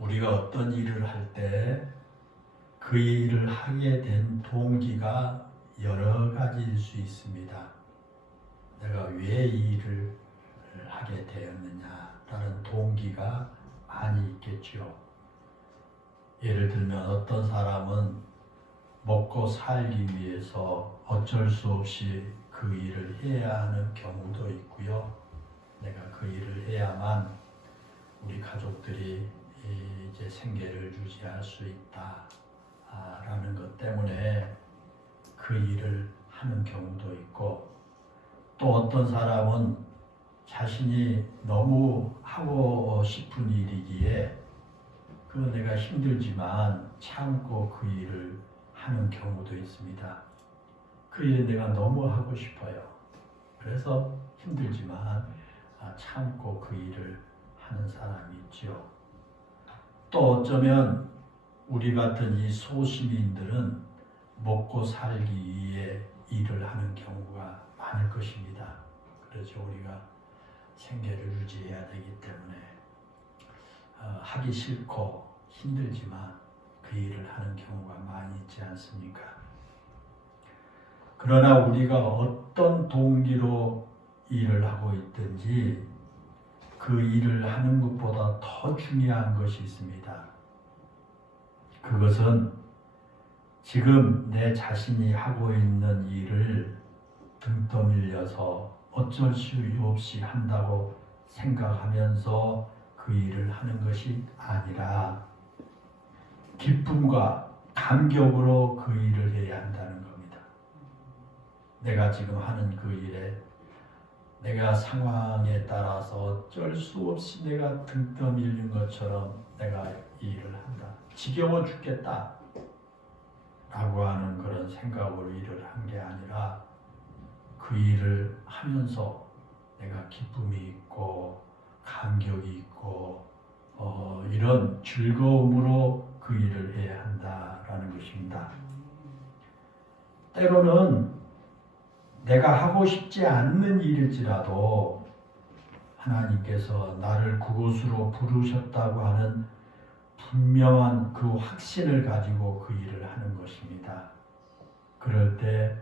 우리가 어떤 일을 할 때 그 일을 하게 된 동기가 여러 가지일 수 있습니다. 내가 왜 이 일을 하게 되었느냐라는 동기가 많이 있겠죠. 예를 들면 어떤 사람은 먹고 살기 위해서 어쩔 수 없이 그 일을 해야 하는 경우도 있고요. 내가 그 일을 해야만 우리 가족들이 이제 생계를 유지할 수 있다라는 것 때문에 그 일을 하는 경우도 있고, 또 어떤 사람은 자신이 너무 하고 싶은 일이기에 그 내가 힘들지만 참고 그 일을 하는 경우도 있습니다. 그 일을 내가 너무 하고 싶어요. 그래서 힘들지만 참고 그 일을 하는 사람이 있죠. 또 어쩌면 우리 같은 이 소시민들은 먹고 살기 위해 일을 하는 경우가 많을 것입니다. 그래서 우리가 생계를 유지해야 되기 때문에 하기 싫고 힘들지만 그 일을 하는 경우가 많이 있지 않습니까? 그러나 우리가 어떤 동기로 일을 하고 있든지 그 일을 하는 것보다 더 중요한 것이 있습니다. 그것은 지금 내 자신이 하고 있는 일을 등 떠밀려서 어쩔 수 없이 한다고 생각하면서 그 일을 하는 것이 아니라 기쁨과 감격으로 그 일을 해야 한다는 겁니다. 내가 지금 하는 그 일에 내가 상황에 따라서 어쩔 수 없이 내가 등 떠밀린 것처럼 내가 이 일을 한다. 지겨워 죽겠다 라고 하는 그런 생각으로 일을 한 게 아니라 그 일을 하면서 내가 기쁨이 있고 감격이 있고 이런 즐거움으로 그 일을 해야 한다라는 것입니다. 때로는 내가 하고 싶지 않는 일일지라도 하나님께서 나를 그곳으로 부르셨다고 하는 분명한 그 확신을 가지고 그 일을 하는 것입니다. 그럴 때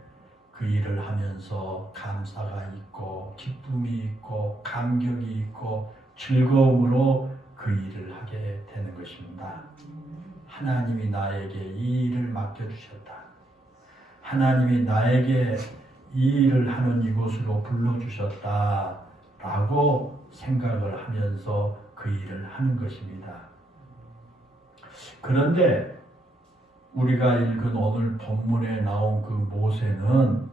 그 일을 하면서 감사가 있고 기쁨이 있고 감격이 있고 즐거움으로 그 일을 하게 되는 것입니다. 하나님이 나에게 이 일을 맡겨주셨다. 하나님이 나에게 이 일을 하는 이곳으로 불러주셨다 라고 생각을 하면서 그 일을 하는 것입니다. 그런데 우리가 읽은 오늘 본문에 나온 그 모세는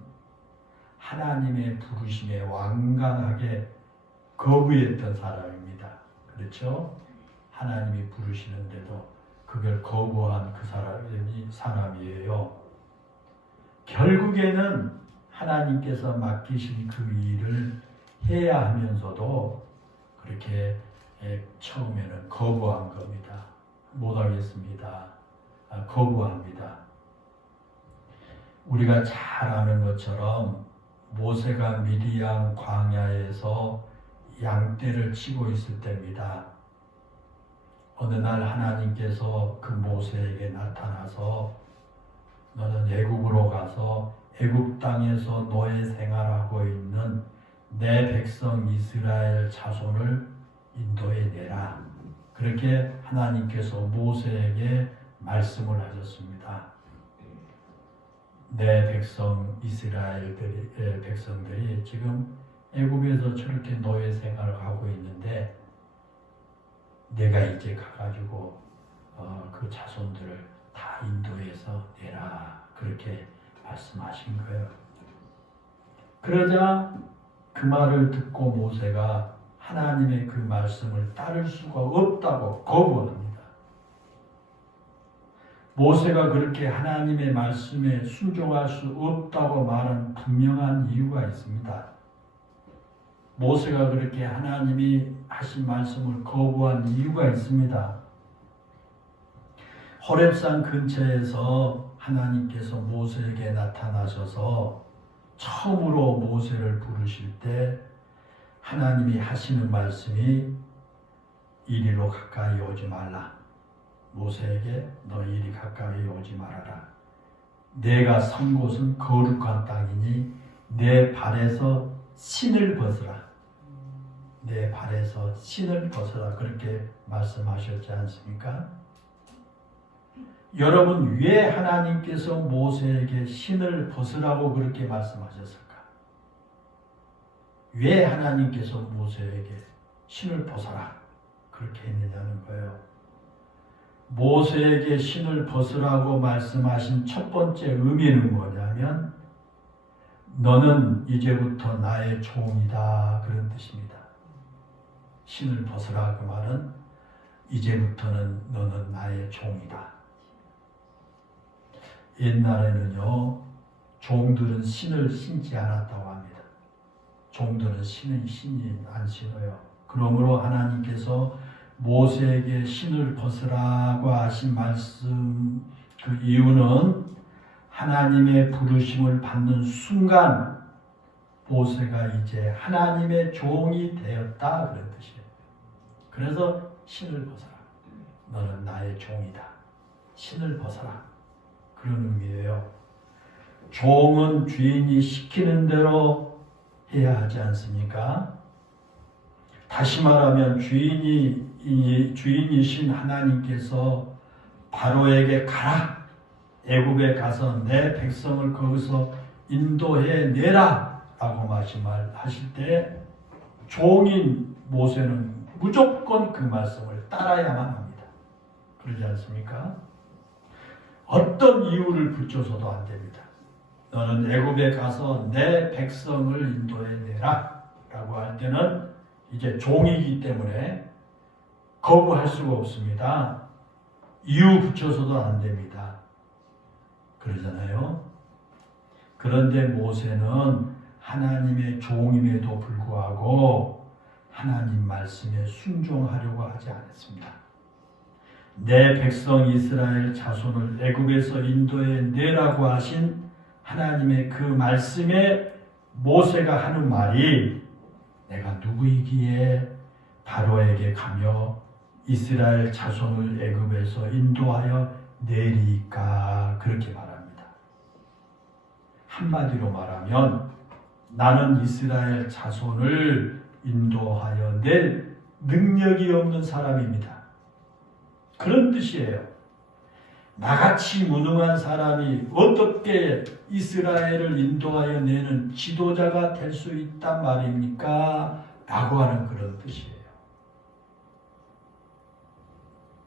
하나님의 부르심에 완강하게 거부했던 사람입니다. 그렇죠? 하나님이 부르시는데도 그걸 거부한 그 사람이에요. 결국에는 하나님께서 맡기신 그 일을 해야 하면서도 그렇게 처음에는 거부한 겁니다. 못하겠습니다. 거부합니다. 우리가 잘 아는 것처럼 모세가 미디안 광야에서 양떼를 치고 있을 때입니다. 어느 날 하나님께서 그 모세에게 나타나서 너는 애굽으로 가서 애굽 땅에서 노예 생활하고 있는 내 백성 이스라엘 자손을 인도해 내라. 그렇게 하나님께서 모세에게 말씀을 하셨습니다. 내 백성 백성들이 지금 애굽에서 저렇게 노예 생활을 하고 있는데 내가 이제 가가지고 그 자손들을 다 인도해서 내라. 그렇게 말씀하신 거예요. 그러자 그 말을 듣고 모세가 하나님의 그 말씀을 따를 수가 없다고 거부합니다. 모세가 그렇게 하나님의 말씀에 순종할 수 없다고 말한 분명한 이유가 있습니다. 모세가 그렇게 하나님이 하신 말씀을 거부한 이유가 있습니다. 호렙산 근처에서 하나님께서 모세에게 나타나셔서 처음으로 모세를 부르실 때 하나님이 하시는 말씀이 이리로 가까이 오지 말라. 모세에게 너희 이리 가까이 오지 말아라. 내가 선 곳은 거룩한 땅이니 내 발에서 신을 벗으라. 내 발에서 신을 벗으라. 그렇게 말씀하셨지 않습니까? 여러분, 왜 하나님께서 모세에게 신을 벗으라고 그렇게 말씀하셨을까? 왜 하나님께서 모세에게 신을 벗어라 그렇게 했느냐는 거예요. 모세에게 신을 벗으라고 말씀하신 첫 번째 의미는 뭐냐면 너는 이제부터 나의 종이다 그런 뜻입니다. 신을 벗으라 그 말은 이제부터는 너는 나의 종이다. 옛날에는요 종들은 신을 신지 않았다고 합니다. 종들은 신이 안 신어요. 그러므로 하나님께서 모세에게 신을 벗으라고 하신 말씀 그 이유는 하나님의 부르심을 받는 순간 모세가 이제 하나님의 종이 되었다 그런 뜻이에요. 그래서 신을 벗어라. 너는 나의 종이다. 신을 벗어라. 그런 의미예요. 종은 주인이 시키는 대로 해야 하지 않습니까? 다시 말하면 주인이신 하나님께서 바로에게 가라. 애굽에 가서 내 백성을 거기서 인도해 내라 라고 말씀하실 때 종인 모세는 무조건 그 말씀을 따라야만 합니다. 그러지 않습니까? 어떤 이유를 붙여서도 안 됩니다. 너는 애굽에 가서 내 백성을 인도해 내라 라고 할 때는 이제 종이기 때문에 거부할 수가 없습니다. 이유 붙여서도 안 됩니다. 그러잖아요. 그런데 모세는 하나님의 종임에도 불구하고 하나님 말씀에 순종하려고 하지 않았습니다. 내 백성 이스라엘 자손을 애굽에서 인도해 내라고 하신 하나님의 그 말씀에 모세가 하는 말이 내가 누구이기에 바로에게 가며 이스라엘 자손을 애굽에서 인도하여 내리까 그렇게 말합니다. 한마디로 말하면 나는 이스라엘 자손을 인도하여 낼 능력이 없는 사람입니다. 그런 뜻이에요. 나같이 무능한 사람이 어떻게 이스라엘을 인도하여 내는 지도자가 될 수 있단 말입니까? 라고 하는 그런 뜻이에요.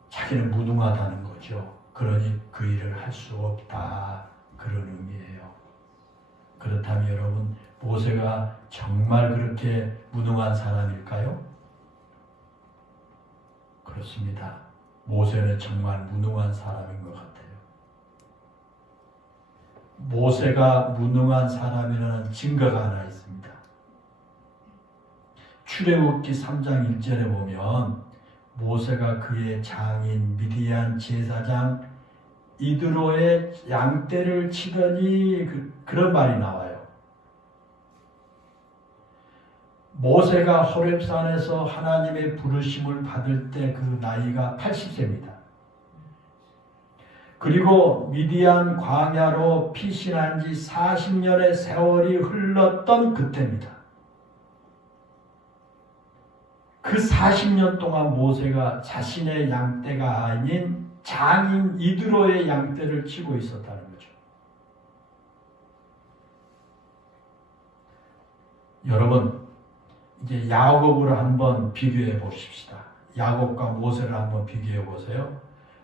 자기는 무능하다는 거죠. 그러니 그 일을 할 수 없다. 그런 의미예요. 그렇다면 여러분, 모세가 정말 그렇게 무능한 사람일까요? 그렇습니다. 모세는 정말 무능한 사람인 것 같아요. 모세가 무능한 사람이라는 증거가 하나 있습니다. 출애굽기 3장 1절에 보면 모세가 그의 장인 미디안 제사장 이드로의 양떼를 치더니 그런 말이 나와요. 모세가 호렙산에서 하나님의 부르심을 받을 때 그 나이가 80세입니다. 그리고 미디안 광야로 피신한 지 40년의 세월이 흘렀던 그때입니다. 그 40년 동안 모세가 자신의 양떼가 아닌 장인 이드로의 양떼를 치고 있었다는 거죠. 여러분, 이제 야곱을 한번 비교해 보십시다. 야곱과 모세를 한번 비교해 보세요.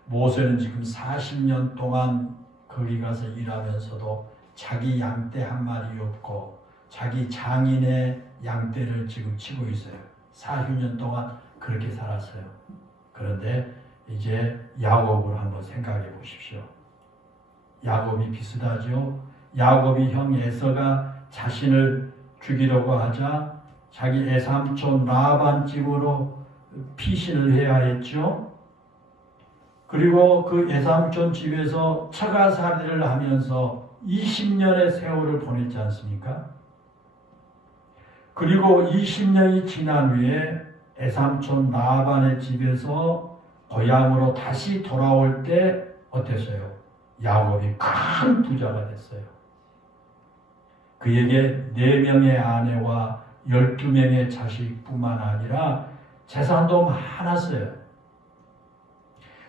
모세는 지금 40년 동안 거기 가서 일하면서도 자기 양떼 한 마리 없고 자기 장인의 양떼를 지금 치고 있어요. 40년 동안 그렇게 살았어요. 그런데 이제 야곱을 한번 생각해 보십시오. 야곱이 비슷하죠. 야곱이 형 에서가 자신을 죽이려고 하자 자기 애삼촌 라반 집으로 피신을 해야 했죠. 그리고 그 애삼촌 집에서 처가살이를 하면서 20년의 세월을 보냈지 않습니까? 그리고 20년이 지난 후에 애삼촌 라반의 집에서 고향으로 다시 돌아올 때 어땠어요? 야곱이 큰 부자가 됐어요. 그에게 4명의 아내와 12명의 자식뿐만 아니라 재산도 많았어요.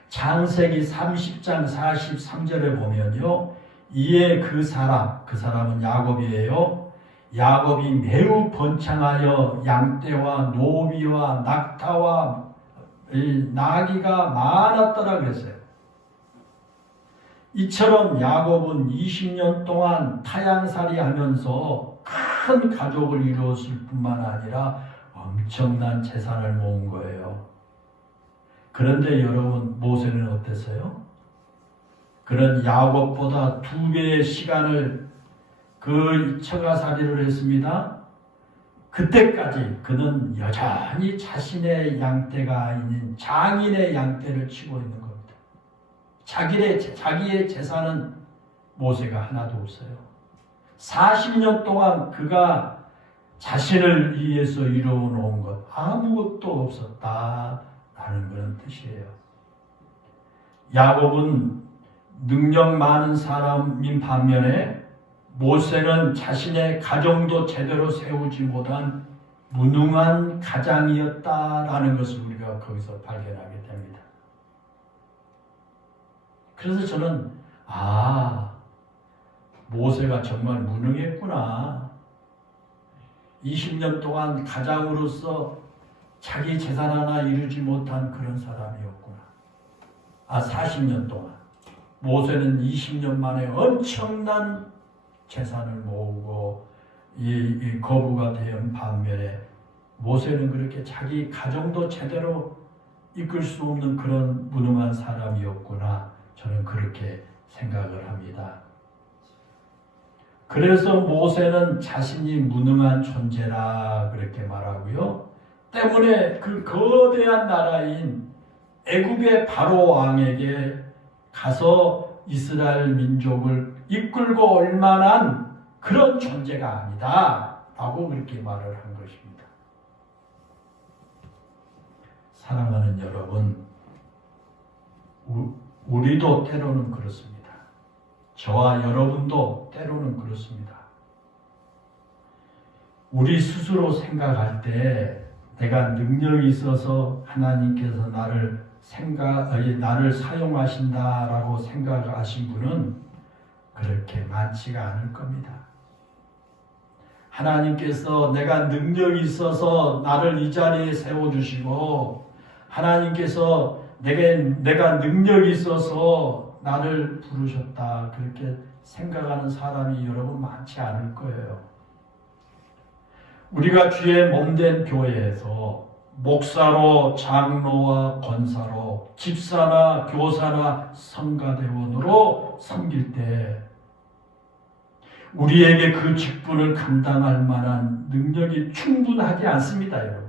창세기 30장 43절에 보면요. 이에 그 사람은 야곱이에요. 야곱이 매우 번창하여 양떼와 노비와 낙타와 나귀가 많았더라 그랬어요. 이처럼 야곱은 20년 동안 타향살이 하면서 큰 가족을 이루었을 뿐만 아니라 엄청난 재산을 모은 거예요. 그런데 여러분, 모세는 어땠어요? 그런 야곱보다 2배의 시간을 그 처가살이를 했습니다. 그때까지 그는 여전히 자신의 양떼가 아닌 장인의 양떼를 치고 있는 겁니다. 자기의 재산은 모세가 하나도 없어요. 40년 동안 그가 자신을 위해서 이루어놓은 것 아무것도 없었다라는 그런 뜻이에요. 야곱은 능력 많은 사람인 반면에 모세는 자신의 가정도 제대로 세우지 못한 무능한 가장이었다라는 것을 우리가 거기서 발견하게 됩니다. 그래서 저는 모세가 정말 무능했구나. 20년 동안 가장으로서 자기 재산 하나 이루지 못한 그런 사람이었구나. 40년 동안. 모세는 20년 만에 엄청난 재산을 모으고 이 거부가 된 반면에 모세는 그렇게 자기 가정도 제대로 이끌 수 없는 그런 무능한 사람이었구나. 저는 그렇게 생각을 합니다. 그래서 모세는 자신이 무능한 존재라 그렇게 말하고요. 때문에 그 거대한 나라인 애굽의 바로 왕에게 가서 이스라엘 민족을 이끌고 올 만한 그런 존재가 아니다 라고 그렇게 말을 한 것입니다. 사랑하는 여러분, 우리도 때로는 그렇습니다. 저와 여러분도 때로는 그렇습니다. 우리 스스로 생각할 때 내가 능력이 있어서 하나님께서 나를 사용하신다라고 생각하신 분은 그렇게 많지가 않을 겁니다. 하나님께서 내가 능력이 있어서 나를 이 자리에 세워주시고 하나님께서 내가 능력이 있어서 나를 부르셨다 그렇게 생각하는 사람이 여러분 많지 않을 거예요. 우리가 주의 몸된 교회에서 목사로, 장로와 권사로, 집사나 교사나 성가대원으로 섬길 때 우리에게 그 직분을 감당할 만한 능력이 충분하지 않습니다, 여러분.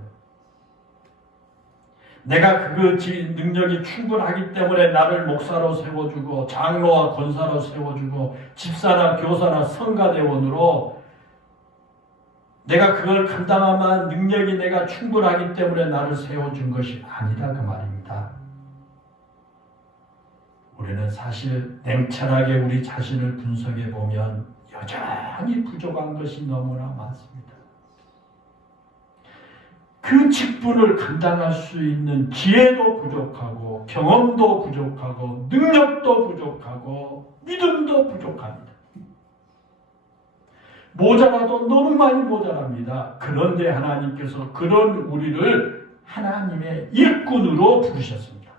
내가 그 능력이 충분하기 때문에 나를 목사로 세워주고 장로와 권사로 세워주고 집사나 교사나 성가대원으로 내가 그걸 감당할 만한 능력이 내가 충분하기 때문에 나를 세워준 것이 아니다 그 말입니다. 우리는 사실 냉철하게 우리 자신을 분석해 보면 여전히 부족한 것이 너무나 많습니다. 그 직분을 감당할 수 있는 지혜도 부족하고 경험도 부족하고 능력도 부족하고 믿음도 부족합니다. 모자라도 너무 많이 모자랍니다. 그런데 하나님께서 그런 우리를 하나님의 일꾼으로 부르셨습니다.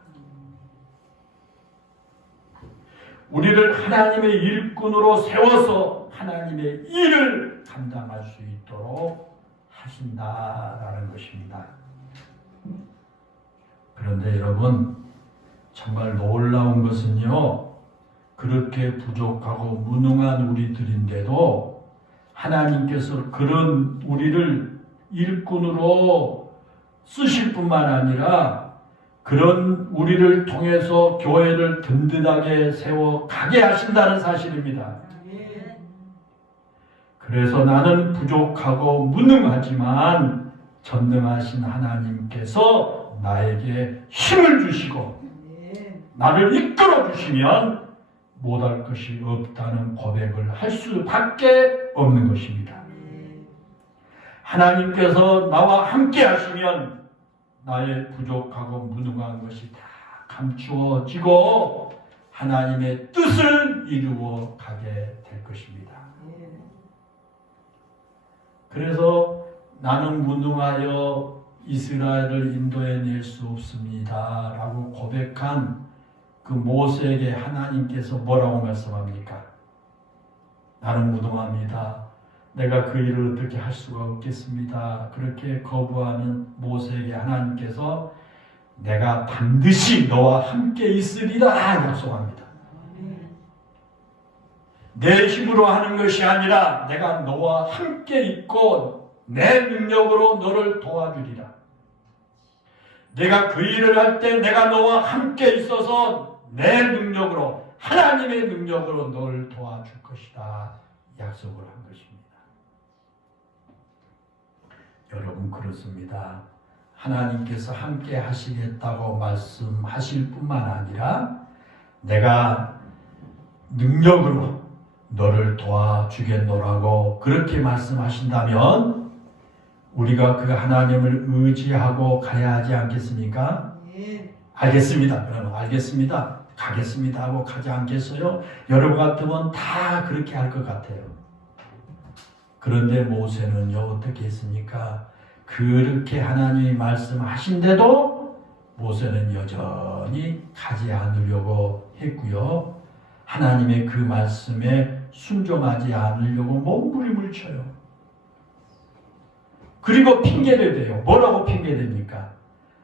우리를 하나님의 일꾼으로 세워서 하나님의 일을 감당할 수 있도록 하신다라는 것입니다. 그런데 여러분, 정말 놀라운 것은요, 그렇게 부족하고 무능한 우리들인데도 하나님께서 그런 우리를 일꾼으로 쓰실 뿐만 아니라 그런 우리를 통해서 교회를 든든하게 세워 가게 하신다는 사실입니다. 그래서 나는 부족하고 무능하지만 전능하신 하나님께서 나에게 힘을 주시고 나를 이끌어 주시면 못할 것이 없다는 고백을 할 수밖에 없는 것입니다. 하나님께서 나와 함께 하시면 나의 부족하고 무능한 것이 다 감추어지고 하나님의 뜻을 이루어 가게 될 것입니다. 그래서 나는 무능하여 이스라엘을 인도해낼 수 없습니다 라고 고백한 그 모세에게 하나님께서 뭐라고 말씀합니까? 나는 무능합니다. 내가 그 일을 어떻게 할 수가 없겠습니다. 그렇게 거부하는 모세에게 하나님께서 내가 반드시 너와 함께 있으리라 약속합니다. 내 힘으로 하는 것이 아니라 내가 너와 함께 있고 내 능력으로 너를 도와주리라. 내가 그 일을 할 때 내가 너와 함께 있어서 내 능력으로 하나님의 능력으로 너를 도와줄 것이다 약속을 한 것입니다. 여러분 그렇습니다. 하나님께서 함께 하시겠다고 말씀하실 뿐만 아니라 내가 능력으로 너를 도와주겠노라고 그렇게 말씀하신다면 우리가 그 하나님을 의지하고 가야 하지 않겠습니까? 알겠습니다. 그러면 알겠습니다. 가겠습니다 하고 가지 않겠어요? 여러분 같으면 다 그렇게 할 것 같아요. 그런데 모세는요 어떻게 했습니까? 그렇게 하나님이 말씀하신데도 모세는 여전히 가지 않으려고 했고요. 하나님의 그 말씀에 순종하지 않으려고 몸부림을 쳐요. 그리고 핑계를 대요. 뭐라고 핑계댑니까?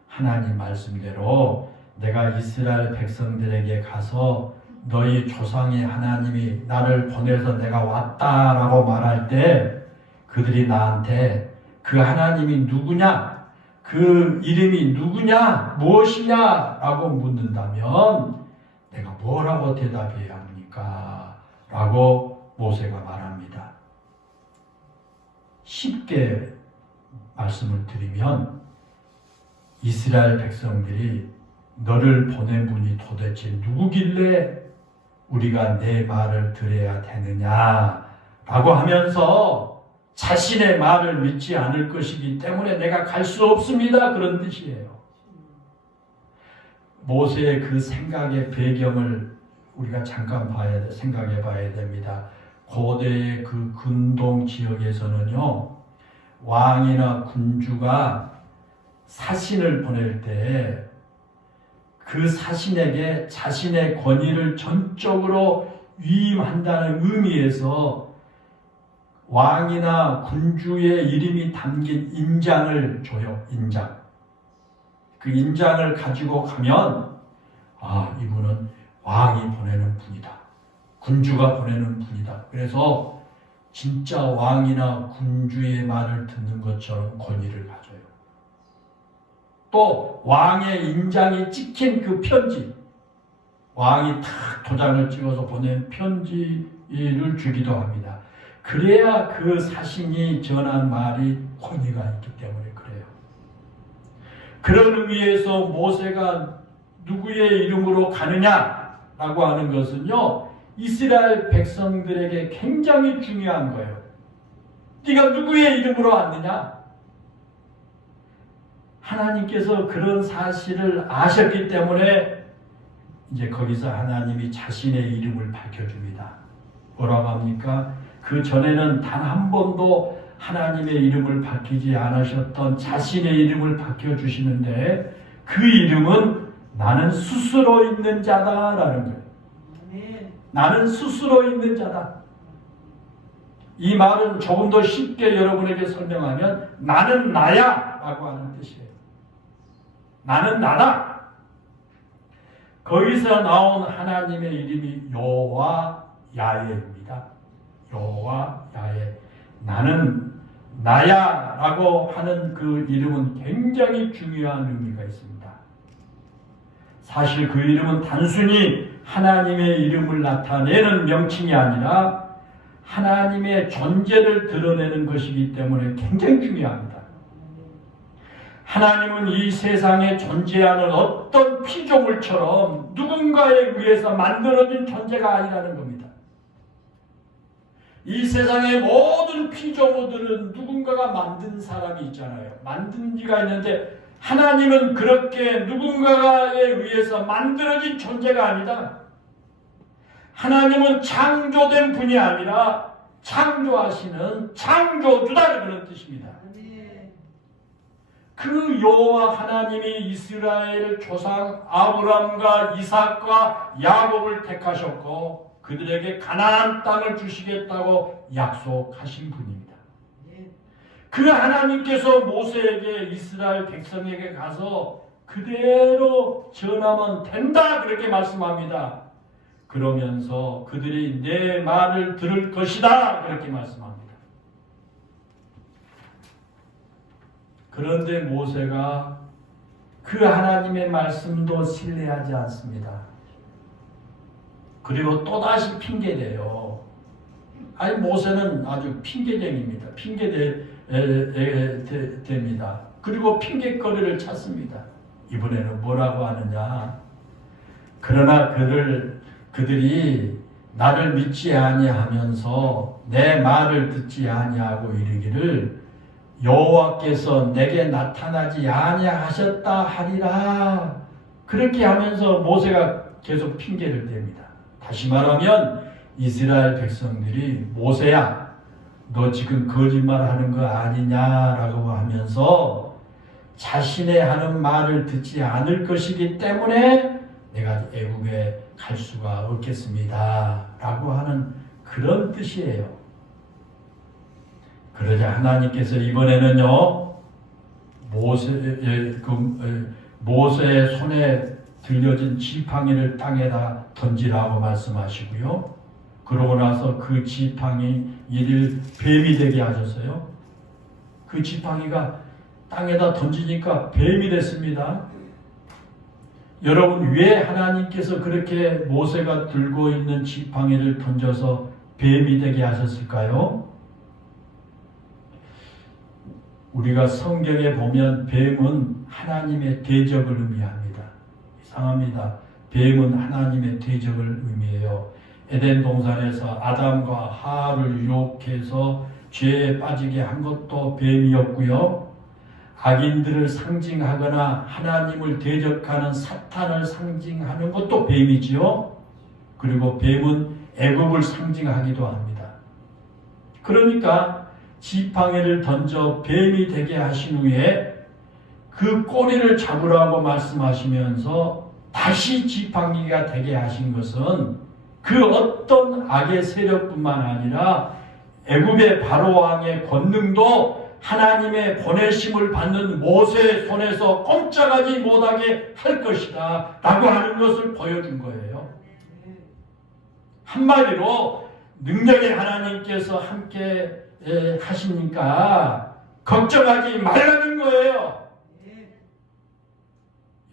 하나님 말씀대로 내가 이스라엘 백성들에게 가서 너희 조상의 하나님이 나를 보내서 내가 왔다라고 말할 때 그들이 나한테 그 하나님이 누구냐? 그 이름이 누구냐? 무엇이냐? 라고 묻는다면 내가 뭐라고 대답해야 합니까? 라고 모세가 말합니다. 쉽게 말씀을 드리면 이스라엘 백성들이 너를 보낸 분이 도대체 누구길래 우리가 내 말을 들어야 되느냐 라고 하면서 자신의 말을 믿지 않을 것이기 때문에 내가 갈 수 없습니다. 그런 뜻이에요. 모세의 그 생각의 배경을 우리가 잠깐 생각해 봐야 됩니다. 고대의 그 근동 지역에서는요, 왕이나 군주가 사신을 보낼 때 그 사신에게 자신의 권위를 전적으로 위임한다는 의미에서 왕이나 군주의 이름이 담긴 인장을 줘요. 인장. 그 인장을 가지고 가면 이분은 왕이 보내는 분이다. 군주가 보내는 분이다. 그래서 진짜 왕이나 군주의 말을 듣는 것처럼 권위를 가져요. 또 왕의 인장이 찍힌 그 편지, 왕이 탁 도장을 찍어서 보낸 편지를 주기도 합니다. 그래야 그 사신이 전한 말이 권위가 있기 때문에 그래요. 그런 의미에서 모세가 누구의 이름으로 가느냐라고 하는 것은요, 이스라엘 백성들에게 굉장히 중요한 거예요. 네가 누구의 이름으로 왔느냐? 하나님께서 그런 사실을 아셨기 때문에 이제 거기서 하나님이 자신의 이름을 밝혀줍니다. 뭐라고 합니까? 그 전에는 단 한 번도 하나님의 이름을 밝히지 않으셨던 자신의 이름을 밝혀주시는데 그 이름은 나는 스스로 있는 자다라는 거예요. 나는 스스로 있는 자다. 이 말은 조금 더 쉽게 여러분에게 설명하면 나는 나야 라고 하는 뜻이에요. 나는 나다. 거기서 나온 하나님의 이름이 여호와 야훼입니다. 여호와 야훼. 나는 나야 라고 하는 그 이름은 굉장히 중요한 의미가 있습니다. 사실 그 이름은 단순히 하나님의 이름을 나타내는 명칭이 아니라 하나님의 존재를 드러내는 것이기 때문에 굉장히 중요합니다. 하나님은 이 세상에 존재하는 어떤 피조물처럼 누군가에 의해서 만들어진 존재가 아니라는 겁니다. 이 세상의 모든 피조물들은 누군가가 만든 사람이 있잖아요. 만든 지가 있는데 하나님은 그렇게 누군가에 의해서 만들어진 존재가 아니다. 하나님은 창조된 분이 아니라 창조하시는 창조주다 그런 뜻입니다. 그 여호와 하나님이 이스라엘 조상 아브람과 이삭과 야곱을 택하셨고 그들에게 가나안 땅을 주시겠다고 약속하신 분입니다. 그 하나님께서 모세에게 이스라엘 백성에게 가서 그대로 전하면 된다 그렇게 말씀합니다. 그러면서 그들이 내 말을 들을 것이다 그렇게 말씀합니다. 그런데 모세가 그 하나님의 말씀도 신뢰하지 않습니다. 그리고 또다시 핑계대요. 아니 모세는 아주 핑계쟁입니다. 핑계됩니다. 그리고 핑계거리를 찾습니다. 이번에는 뭐라고 하느냐. 그러나 그들이 나를 믿지 아니하면서 내 말을 듣지 아니하고 이르기를 여호와께서 내게 나타나지 아니하셨다 하리라. 그렇게 하면서 모세가 계속 핑계를 댑니다. 다시 말하면 이스라엘 백성들이 모세야 너 지금 거짓말하는 거 아니냐라고 하면서 자신의 하는 말을 듣지 않을 것이기 때문에 내가 애국에 갈 수가 없겠습니다 라고 하는 그런 뜻이에요. 그러자 하나님께서 이번에는요 모세의 손에 들려진 지팡이를 땅에다 던지라고 말씀하시고요. 그러고 나서 그 지팡이 이를 뱀이 되게 하셨어요. 그 지팡이가 땅에다 던지니까 뱀이 됐습니다. 여러분 왜 하나님께서 그렇게 모세가 들고 있는 지팡이를 던져서 뱀이 되게 하셨을까요? 우리가 성경에 보면 뱀은 하나님의 대적을 의미합니다. 이상합니다. 뱀은 하나님의 대적을 의미해요. 에덴 동산에서 아담과 하와를 유혹해서 죄에 빠지게 한 것도 뱀이었고요. 악인들을 상징하거나 하나님을 대적하는 사탄을 상징하는 것도 뱀이지요. 그리고 뱀은 애굽을 상징하기도 합니다. 그러니까 지팡이를 던져 뱀이 되게 하신 후에 그 꼬리를 잡으라고 말씀하시면서 다시 지팡이가 되게 하신 것은 그 어떤 악의 세력뿐만 아니라 애굽의 바로 왕의 권능도 하나님의 보내심을 받는 모세의 손에서 꼼짝하지 못하게 할 것이다 라고 하는 것을 보여준 거예요. 한마디로 능력의 하나님께서 함께 하시니까 걱정하지 말라는 거예요.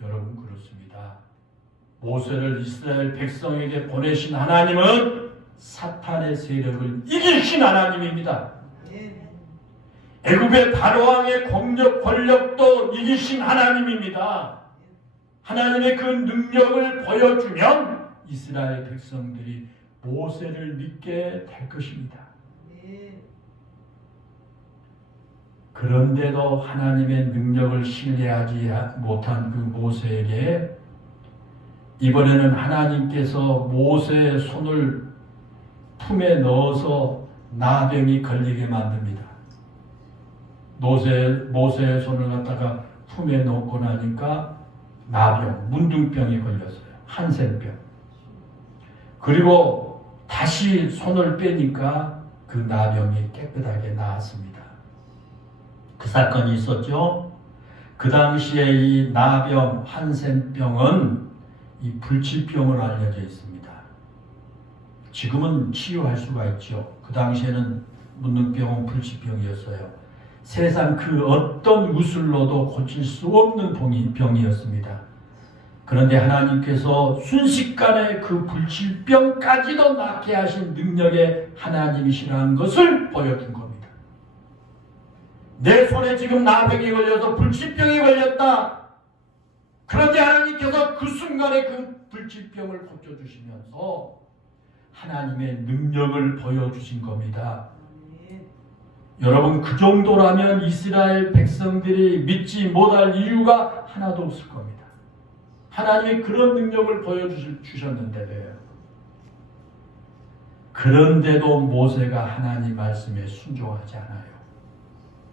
여러분 그렇습니다. 모세를 이스라엘 백성에게 보내신 하나님은 사탄의 세력을 이기신 하나님입니다. 애굽의 바로왕의 권력도 이기신 하나님입니다. 하나님의 그 능력을 보여주면 이스라엘 백성들이 모세를 믿게 될 것입니다. 그런데도 하나님의 능력을 신뢰하지 못한 그 모세에게 이번에는 하나님께서 모세의 손을 품에 넣어서 나병이 걸리게 만듭니다. 모세의 손을 갖다가 품에 넣고 나니까 나병, 문둥병이 걸렸어요. 한센병. 그리고 다시 손을 빼니까 그 나병이 깨끗하게 나았습니다. 그 사건이 있었죠. 그 당시에 이 나병, 한센병은 이 불치병으로 알려져 있습니다. 지금은 치유할 수가 있죠. 그 당시에는 문둥병은 불치병이었어요. 세상 그 어떤 구슬로도 고칠 수 없는 병이었습니다. 그런데 하나님께서 순식간에 그 불치병까지도 낫게 하신 능력의 하나님이시라는 것을 보여준 겁니다. 내 손에 지금 나병이 걸려서 불치병이 걸렸다. 그런데 하나님께서 그 순간에 그 불치병을 고쳐주시면서 하나님의 능력을 보여주신 겁니다. 여러분, 그 정도라면 이스라엘 백성들이 믿지 못할 이유가 하나도 없을 겁니다. 하나님이 그런 능력을 보여주셨는데도요. 그런데도 모세가 하나님 말씀에 순종하지 않아요.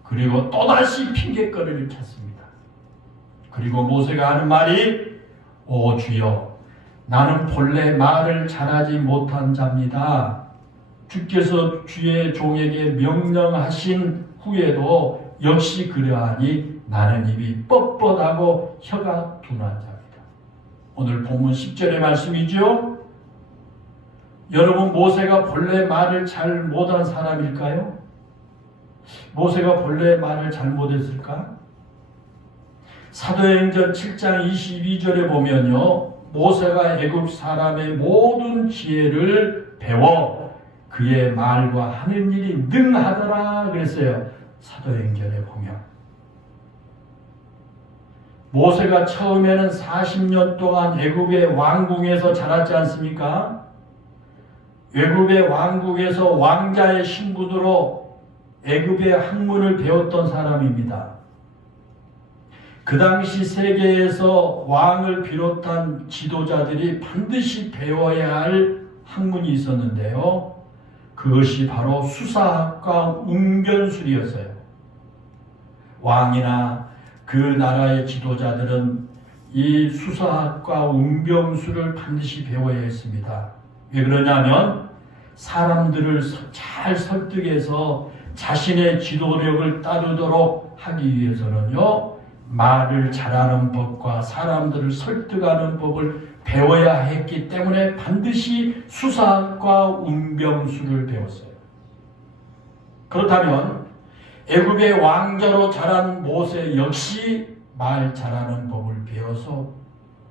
그리고 또다시 핑계거리를 찾습니다. 그리고 모세가 하는 말이, 오 주여, 나는 본래 말을 잘하지 못한 자입니다. 주께서 주의 종에게 명령하신 후에도 역시 그러하니 나는 입이 뻣뻣하고 혀가 둔한 자입니다. 오늘 본문 10절의 말씀이죠. 여러분, 모세가 본래 말을 잘 못한 사람일까요? 모세가 본래 말을 잘못했을까? 사도행전 7장 22절에 보면요, 모세가 애굽 사람의 모든 지혜를 배워 그의 말과 하는 일이 능하더라 그랬어요. 사도행전에 보면 모세가 처음에는 40년 동안 애굽의 왕궁에서 자랐지 않습니까? 애굽의 왕국에서 왕자의 신분으로 애굽의 학문을 배웠던 사람입니다. 그 당시 세계에서 왕을 비롯한 지도자들이 반드시 배워야 할 학문이 있었는데요. 그것이 바로 수사학과 웅변술이었어요. 왕이나 그 나라의 지도자들은 이 수사학과 웅변술을 반드시 배워야 했습니다. 왜 그러냐면 사람들을 잘 설득해서 자신의 지도력을 따르도록 하기 위해서는요, 말을 잘하는 법과 사람들을 설득하는 법을 배워야 했기 때문에 반드시 수사학과 웅변술을 배웠어요. 그렇다면 애굽의 왕자로 자란 모세 역시 말 잘하는 법을 배워서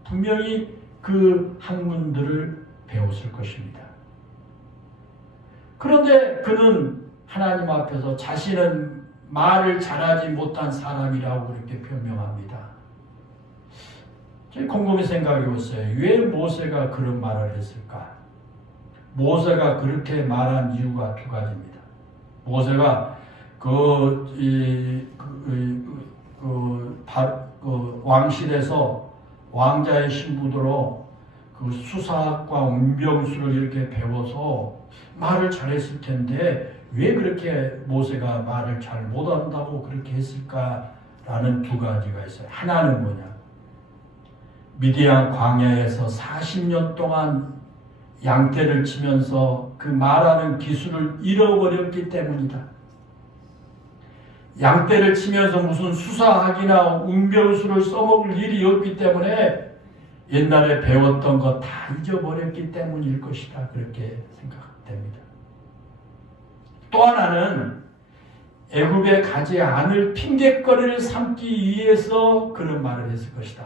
분명히 그 학문들을 배웠을 것입니다. 그런데 그는 하나님 앞에서 자신은 말을 잘하지 못한 사람이라고 그렇게 변명합니다. 저희 곰곰이 생각해 보세요. 왜 모세가 그런 말을 했을까? 모세가 그렇게 말한 이유가 두 가지입니다. 모세가 왕실에서 왕자의 신분으로 그 수사학과 웅변술을 이렇게 배워서 말을 잘했을 텐데 왜 그렇게 모세가 말을 잘 못한다고 그렇게 했을까라는 두 가지가 있어요. 하나는 뭐냐? 미디안 광야에서 40년 동안 양떼를 치면서 그 말하는 기술을 잃어버렸기 때문이다. 양떼를 치면서 무슨 수사학이나 웅변술을 써먹을 일이 없기 때문에 옛날에 배웠던 거 다 잊어버렸기 때문일 것이다. 그렇게 생각됩니다. 또 하나는 애굽에 가지 않을 핑계거리를 삼기 위해서 그런 말을 했을 것이다.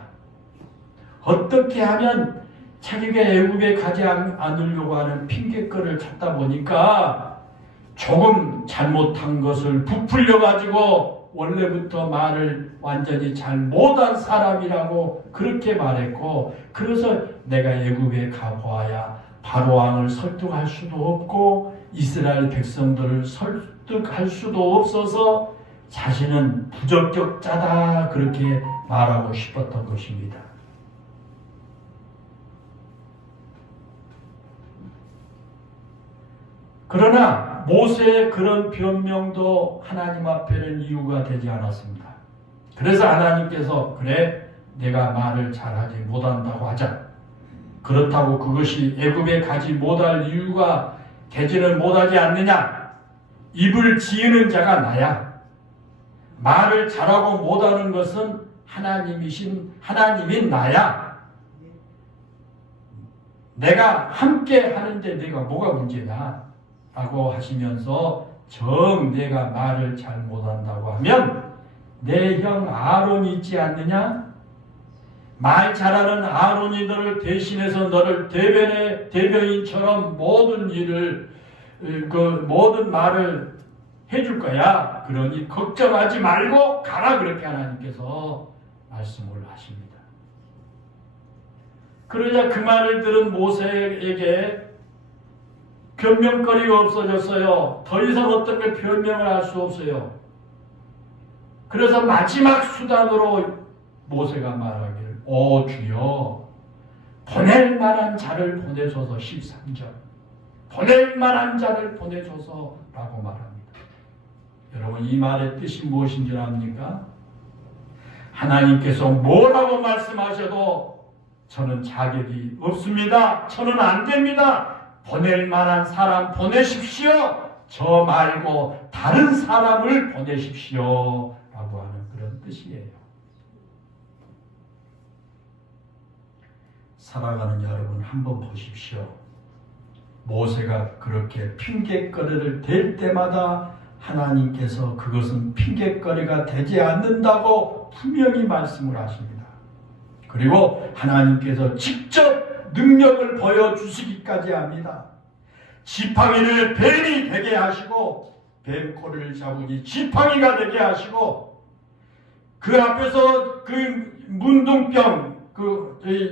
어떻게 하면 자기가 애굽에 가지 않으려고 하는 핑계거리를 찾다 보니까 조금 잘못한 것을 부풀려 가지고 원래부터 말을 완전히 잘 못한 사람이라고 그렇게 말했고, 그래서 내가 애굽에 가보아야 바로 왕을 설득할 수도 없고 이스라엘 백성들을 설득할 수도 없어서 자신은 부적격자다 그렇게 말하고 싶었던 것입니다. 그러나 모세의 그런 변명도 하나님 앞에는 이유가 되지 않았습니다. 그래서 하나님께서 그래 내가 말을 잘하지 못한다고 하자. 그렇다고 그것이 애굽에 가지 못할 이유가 되지는 못하지 않느냐? 입을 지으는 자가 나야. 말을 잘하고 못하는 것은 하나님인 나야. 내가 함께 하는데 내가 뭐가 문제냐? 라고 하시면서 정 내가 말을 잘 못한다고 하면 내 형 아론이 있지 않느냐? 말 잘하는 아론이들을 대신해서 너를 대변인처럼 모든 일을 모든 말을 해줄 거야. 그러니 걱정하지 말고 가라. 그렇게 하나님께서 말씀을 하십니다. 그러자 그 말을 들은 모세에게 변명거리가 없어졌어요. 더 이상 어떤 걸 변명을 할 수 없어요. 그래서 마지막 수단으로 모세가 말하기를 오 주여 보낼 만한 자를 보내소서. 13절 보낼 만한 자를 보내소서 라고 말합니다. 여러분 이 말의 뜻이 무엇인지 압니까? 하나님께서 뭐라고 말씀하셔도 저는 자격이 없습니다. 저는 안 됩니다. 보낼 만한 사람 보내십시오. 저 말고 다른 사람을 보내십시오. 라고 하는 그런 뜻이에요. 살아가는 여러분 한번 보십시오. 모세가 그렇게 핑계거리를 댈 때마다 하나님께서 그것은 핑계거리가 되지 않는다고 분명히 말씀을 하십니다. 그리고 하나님께서 직접 능력을 보여주시기까지 합니다. 지팡이를 뱀이 되게 하시고 뱀꼬리를 잡으니 지팡이가 되게 하시고 그 앞에서 그 문둥병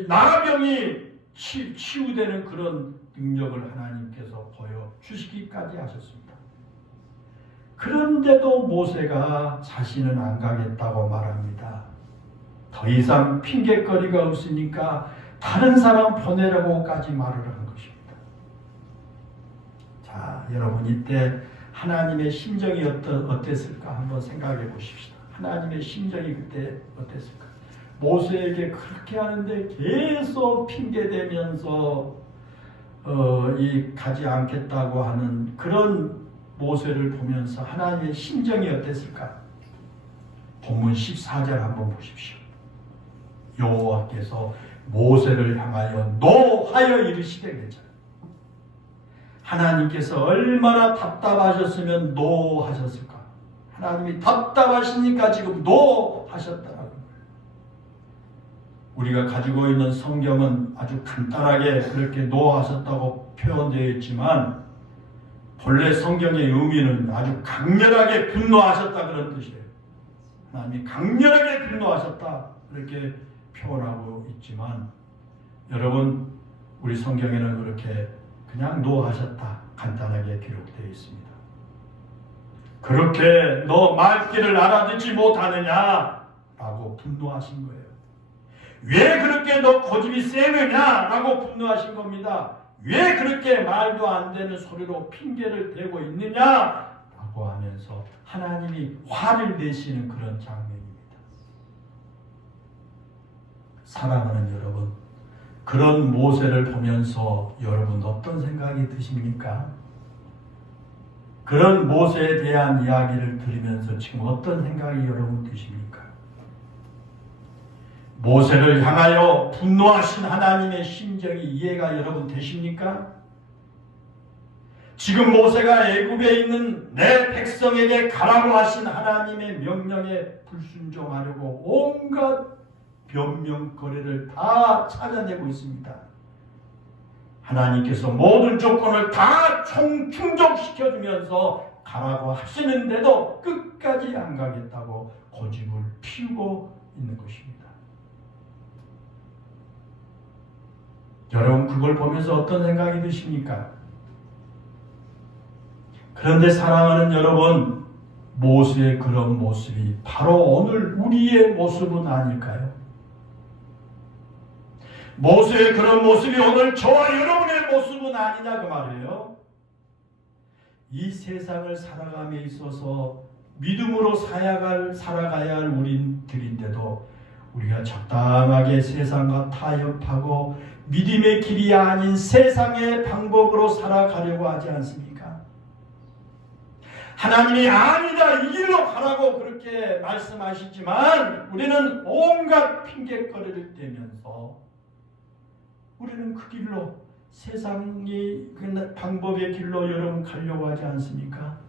나병이 치유되는 그런 능력을 하나님께서 보여주시기까지 하셨습니다. 그런데도 모세가 자신은 안 가겠다고 말합니다. 더 이상 핑계거리가 없으니까 다른 사람 보내라고까지 말을 한 것입니다. 자, 여러분 이때 하나님의 심정이 어땠을까 한번 생각해 보십시다. 하나님의 심정이 그때 어땠을까? 모세에게 그렇게 하는데 계속 핑계대면서 가지 않겠다고 하는 그런 모세를 보면서 하나님의 심정이 어땠을까? 본문 14절 한번 보십시오. 여호와께서 모세를 향하여 노하여 이르시되 그랬잖아요. 하나님께서 얼마나 답답하셨으면 노하셨을까? 하나님이 답답하시니까 지금 노하셨다라는 거예요. 우리가 가지고 있는 성경은 아주 간단하게 그렇게 노하셨다고 표현되어 있지만 본래 성경의 의미는 아주 강렬하게 분노하셨다 그런 뜻이에요. 하나님이 강렬하게 분노하셨다 그렇게 표현하고 있지만 여러분 우리 성경에는 그렇게 그냥 노하셨다 간단하게 기록되어 있습니다. 그렇게 너 말귀를 알아듣지 못하느냐 라고 분노하신 거예요. 왜 그렇게 너 고집이 세느냐 라고 분노하신 겁니다. 왜 그렇게 말도 안 되는 소리로 핑계를 대고 있느냐 라고 하면서 하나님이 화를 내시는 그런 장면입니다. 사랑하는 여러분, 그런 모세를 보면서 여러분 어떤 생각이 드십니까? 그런 모세에 대한 이야기를 들으면서 지금 어떤 생각이 여러분 드십니까? 모세를 향하여 분노하신 하나님의 심정이 이해가 여러분 되십니까? 지금 모세가 애굽에 있는 내 백성에게 가라고 하신 하나님의 명령에 불순종하려고 온갖 변명거리를 다 찾아내고 있습니다. 하나님께서 모든 조건을 다 충족시켜주면서 가라고 하시는데도 끝까지 안 가겠다고 고집을 피우고 있는 것입니다. 여러분 그걸 보면서 어떤 생각이 드십니까? 그런데 사랑하는 여러분, 모세의 그런 모습이 바로 오늘 우리의 모습은 아닐까요? 모세의 그런 모습이 오늘 저와 여러분의 모습은 아니냐 그 말이에요. 이 세상을 살아감에 있어서 믿음으로 살아가야 할 우리들인데도 우리가 적당하게 세상과 타협하고 믿음의 길이 아닌 세상의 방법으로 살아가려고 하지 않습니까? 하나님이 아니다 이 길로 가라고 그렇게 말씀하시지만 우리는 온갖 핑계거리를 대면서 우리는 그 길로 세상이 그 방법의 길로 여러분 가려고 하지 않습니까?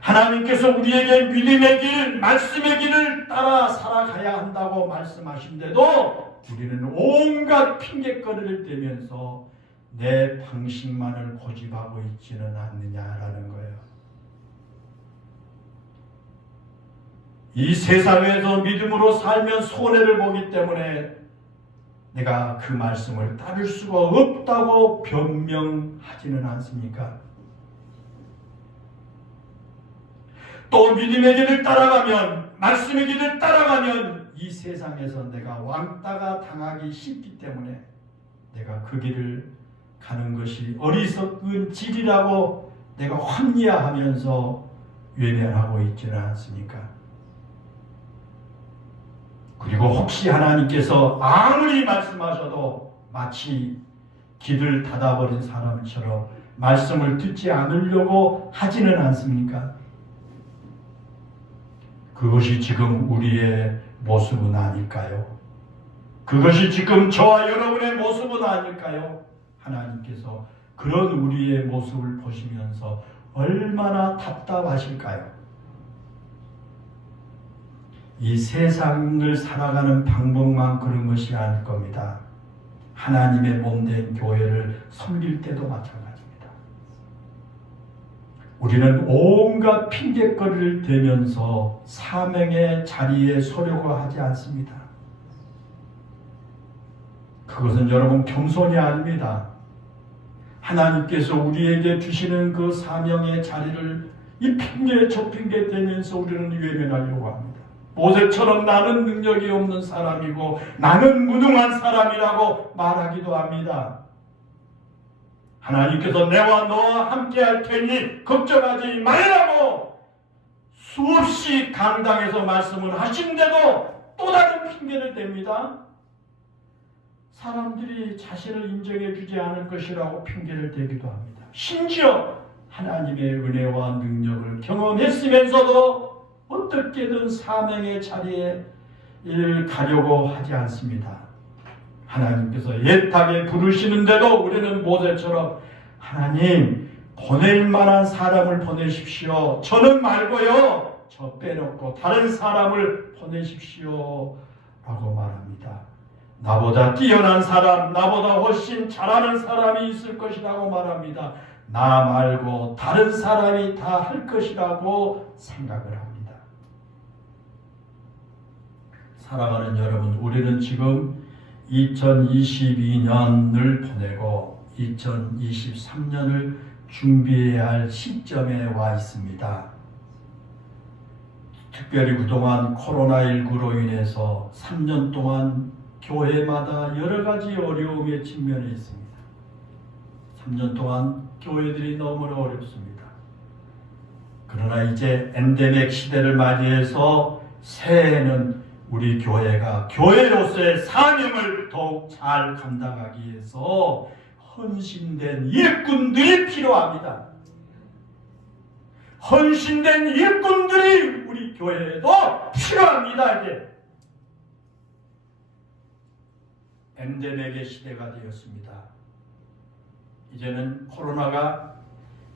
하나님께서 우리에게 믿음의 길, 말씀의 길을 따라 살아가야 한다고 말씀하신데도 우리는 온갖 핑계거리를 대면서 내 방식만을 고집하고 있지는 않느냐라는 거예요. 이 세상에서 믿음으로 살면 손해를 보기 때문에 내가 그 말씀을 따를 수가 없다고 변명하지는 않습니까? 또 믿음의 길을 따라가면, 말씀의 길을 따라가면 이 세상에서 내가 왕따가 당하기 쉽기 때문에 내가 그 길을 가는 것이 어리석은 질이라고 내가 합리화하면서 외면하고 있지는 않습니까? 그리고 혹시 하나님께서 아무리 말씀하셔도 마치 길을 닫아버린 사람처럼 말씀을 듣지 않으려고 하지는 않습니까? 그것이 지금 우리의 모습은 아닐까요? 그것이 지금 저와 여러분의 모습은 아닐까요? 하나님께서 그런 우리의 모습을 보시면서 얼마나 답답하실까요? 이 세상을 살아가는 방법만 그런 것이 아닐 겁니다. 하나님의 몸된 교회를 섬길 때도 마찬가지입니다. 우리는 온갖 핑계거리를 대면서 사명의 자리에 서려고 하지 않습니다. 그것은 여러분 겸손이 아닙니다. 하나님께서 우리에게 주시는 그 사명의 자리를 이 핑계 저 핑계 대면서 우리는 외면하려고 합니다. 모세처럼 나는 능력이 없는 사람이고 나는 무능한 사람이라고 말하기도 합니다. 하나님께서 내와 너와 함께 할 테니 걱정하지 말라고 수없이 강당에서 말씀을 하신데도 또 다른 핑계를 댑니다. 사람들이 자신을 인정해 주지 않을 것이라고 핑계를 대기도 합니다. 심지어 하나님의 은혜와 능력을 경험했으면서도 어떻게든 사명의 자리에 가려고 하지 않습니다. 하나님께서 애타게 부르시는데도 우리는 모세처럼 하나님 보낼 만한 사람을 보내십시오. 저는 말고요. 저 빼놓고 다른 사람을 보내십시오. 라고 말합니다. 나보다 뛰어난 사람, 나보다 훨씬 잘하는 사람이 있을 것이라고 말합니다. 나 말고 다른 사람이 다 할 것이라고 생각을 합니다. 사랑하는 여러분, 우리는 지금 2022년을 보내고 2023년을 준비해야 할 시점에 와 있습니다. 특별히 그동안 코로나19로 인해서 3년 동안 교회마다 여러 가지 어려움에 직면해 있습니다. 3년 동안 교회들이 너무나 어렵습니다. 그러나 이제 엔데믹 시대를 맞이해서 새해에는 우리 교회가 교회로서의 사명을 더욱 잘 감당하기 위해서 헌신된 일꾼들이 필요합니다. 헌신된 일꾼들이 우리 교회에도 필요합니다. 이제 엔데믹의 시대가 되었습니다. 이제는 코로나가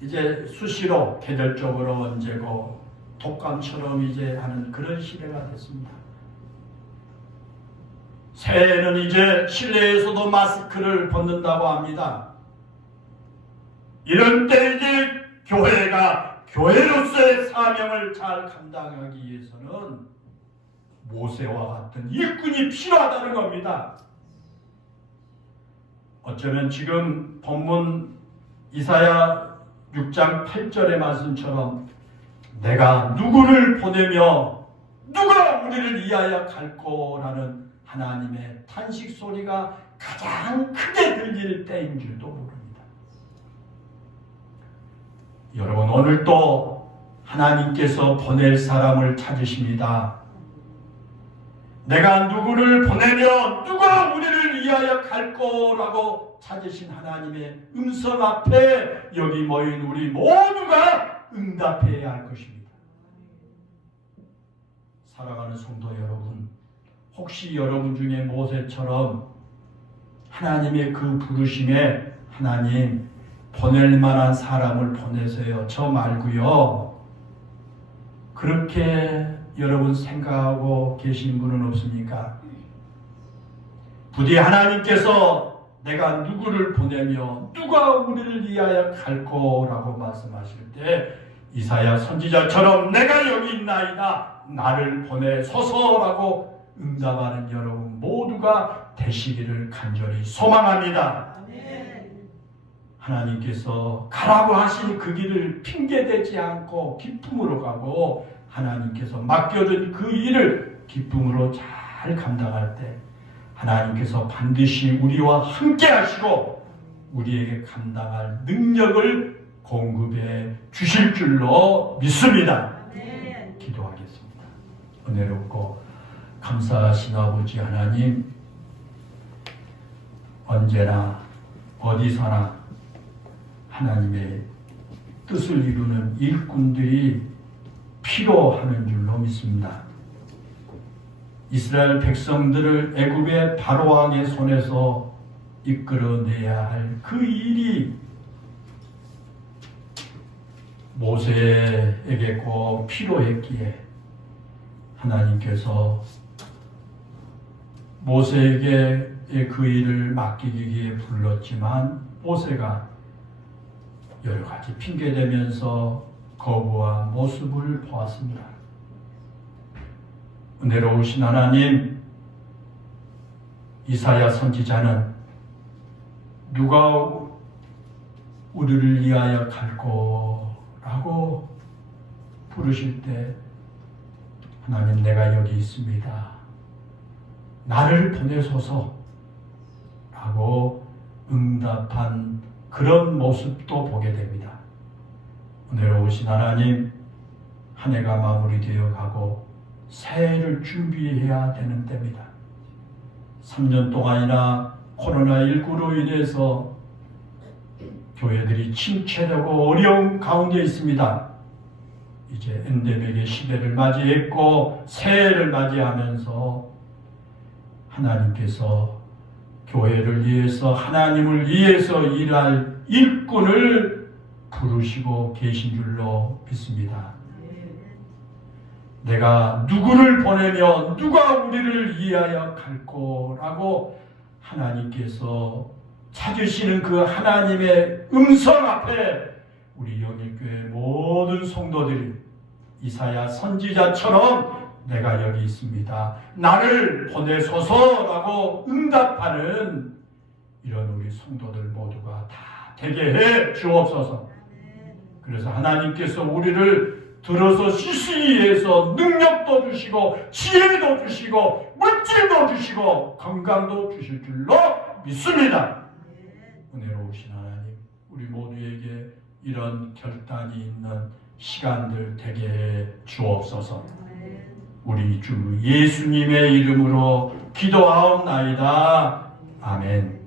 이제 수시로 계절적으로 언제고 독감처럼 이제 하는 그런 시대가 됐습니다. 새해에는 이제 실내에서도 마스크를 벗는다고 합니다. 이런 때 이제 교회가 교회로서의 사명을 잘 감당하기 위해서는 모세와 같은 일꾼이 필요하다는 겁니다. 어쩌면 지금 본문 이사야 6장 8절의 말씀처럼 내가 누구를 보내며 누가 우리를 위하여 갈꼬라는 하나님의 탄식 소리가 가장 크게 들릴 때인 줄도 모릅니다. 여러분, 오늘도 하나님께서 보낼 사람을 찾으십니다. 내가 누구를 보내며 누가 우리를 위하여 갈 거라고 찾으신 하나님의 음성 앞에 여기 모인 우리 모두가 응답해야 할 것입니다. 사랑하는 성도 여러분, 혹시 여러분 중에 모세처럼 하나님의 그 부르심에 하나님 보낼 만한 사람을 보내세요. 저 말고요. 그렇게 여러분 생각하고 계신 분은 없습니까? 부디 하나님께서 내가 누구를 보내며 누가 우리를 위하여 갈 거라고 말씀하실 때 이사야 선지자처럼 내가 여기 있나이다 나를 보내소서라고 응답하는 여러분 모두가 되시기를 간절히 소망합니다. 하나님께서 가라고 하신 그 길을 핑계대지 않고 기쁨으로 가고 하나님께서 맡겨준 그 일을 기쁨으로 잘 감당할 때 하나님께서 반드시 우리와 함께 하시고 우리에게 감당할 능력을 공급해 주실 줄로 믿습니다. 기도하겠습니다. 은혜롭고 감사하신 아버지 하나님, 언제나 어디서나 하나님의 뜻을 이루는 일꾼들이 필요하는 줄로 믿습니다. 이스라엘 백성들을 애굽의 바로왕의 손에서 이끌어내야 할 그 일이 모세에게 꼭 필요했기에 하나님께서 모세에게 그 일을 맡기기 위해 불렀지만 모세가 여러 가지 핑계대면서 거부한 모습을 보았습니다. 은혜로우신 하나님, 이사야 선지자는 누가 우리를 위하여 갈고 라고 부르실 때 하나님 내가 여기 있습니다. 나를 보내소서 라고 응답한 그런 모습도 보게 됩니다. 은혜로우신 하나님, 한 해가 마무리되어 가고 새해를 준비해야 되는 때입니다. 3년 동안이나 코로나19로 인해서 교회들이 침체되고 어려운 가운데 있습니다. 이제 엔데믹의 시대를 맞이했고 새해를 맞이하면서 하나님께서 교회를 위해서 하나님을 위해서 일할 일꾼을 부르시고 계신 줄로 믿습니다. 내가 누구를 보내면 누가 우리를 위하여 갈꼬라고 하나님께서 찾으시는 그 하나님의 음성 앞에 우리 영일교회 모든 성도들이 이사야 선지자처럼 내가 여기 있습니다. 나를 보내소서라고 응답하는 이런 우리 성도들 모두가 다 되게 해 주옵소서. 그래서 하나님께서 우리를 들어서 쓰시기 위해서 능력도 주시고 지혜도 주시고 물질도 주시고 건강도 주실 줄로 믿습니다. 은혜로우신 하나님, 우리 모두에게 이런 결단이 있는 시간들 되게 해 주옵소서. 우리 주 예수님의 이름으로 기도하옵나이다. 아멘.